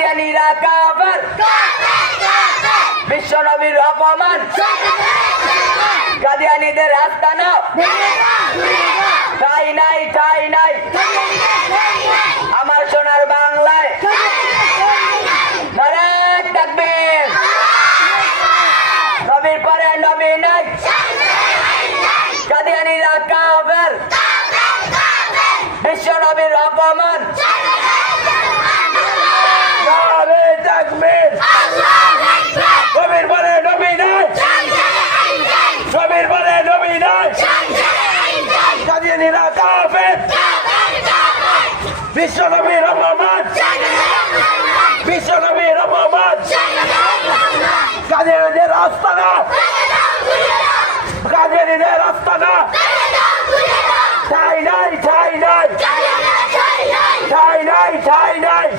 কাদিয়ানীরা কাফের বিশ্ব নবীর অপমান কাদিয়ানীদের আস্তানা ঠাই নাই ঠাই নাই আমার সোনার বাংলায় নারে তাকবীর নবীর পরে নবী নাই কাদিয়ানীরা কাফের বিশ্ব নবীর অপমান নারে তাকবীর নবীর পরে নবী নাই নবীর পরে নবী নাই কাদিয়ানীরা কাফের বিশ্ব নবীর অপমান বিশ্ব নবীর অপমান কাদিয়ানীদের আস্তানা কাদিয়ানীদের আস্তানা ঠাই নাই ঠাই নাই ঠাই নাই ঠাই নাই